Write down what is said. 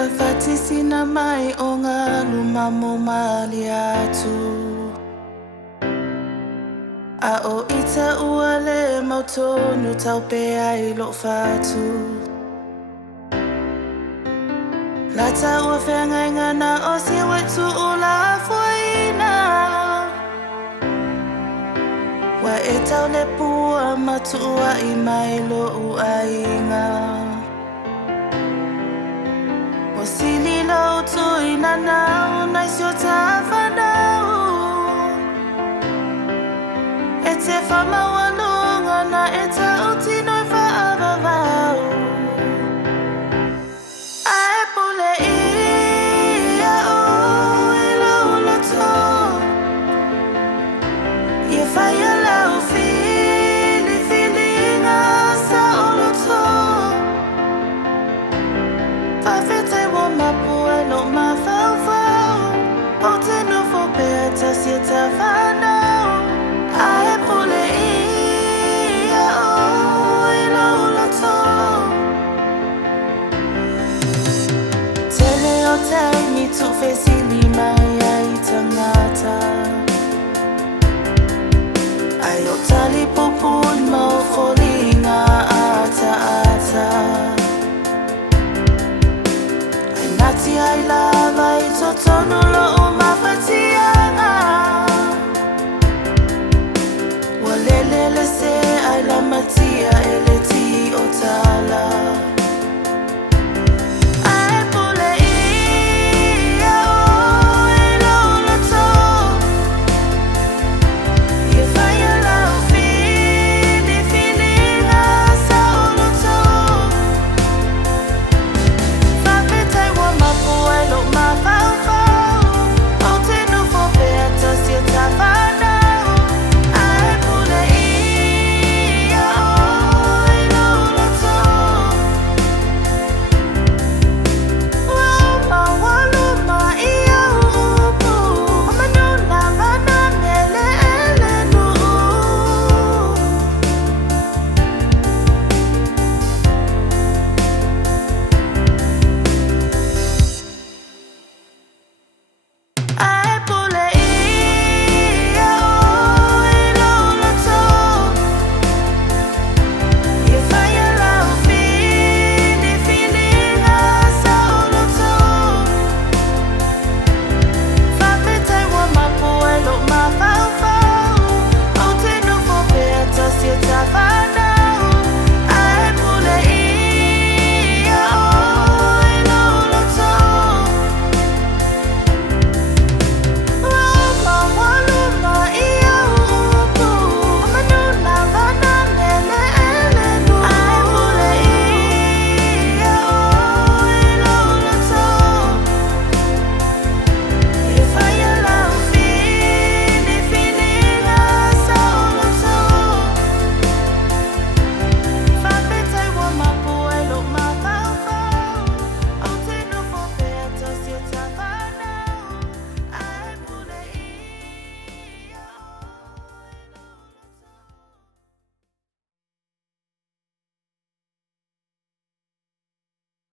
Whakawhatisi na mai o ngā lumamo mali atu. A o ita ua le mautonu tau pe ai lo whatu. Lata ua whengai ngana o si wetu o la fuaina. Wa e tau le pua matua i mai lo u ainga. O sili lo tu i na nau nai si o ta whanau. E te whamauanunga na e tau tino i whaavavau. Ae pule ia o i laula tō. Ia whaia lau whilinga sa olo tō. Whawhetai wa mapua no mawhauwhau. O te nufo pēa ta si ta whanau. Ae pule ia o i laula tō. Tele o taimi tu whesili mai ai tangata. Ai o tali pupun mau wholinga ata ata. Ai ngati ai lava i to tonu lo o mawhauwhau.